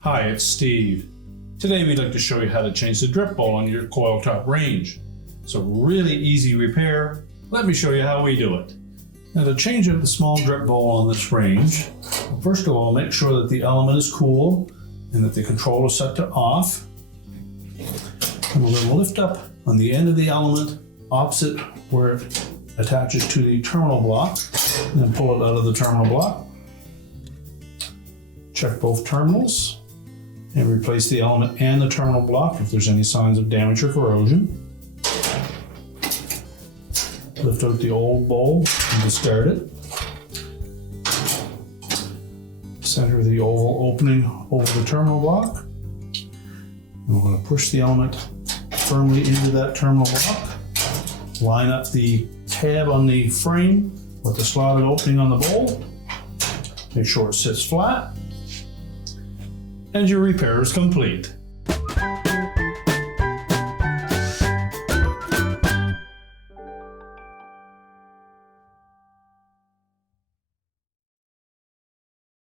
Hi, it's Steve. Today we'd like to show you how to change the drip bowl on your coil top range. It's a really easy repair. Let me show you how we do it. Now, to change out the small drip bowl on this range, first of all, make sure that the element is cool and that the control is set to off. And we're going to lift up on the end of the element opposite where it attaches to the terminal block, and then pull it out of the terminal block. Check both terminals and replace the element and the terminal block if there's any signs of damage or corrosion. Lift out the old bowl and discard it. Center the oval opening over the terminal block. And we're going to push the element firmly into that terminal block. Line up the tab on the frame with the slotted opening on the bowl. Make sure it sits flat. And your repair is complete.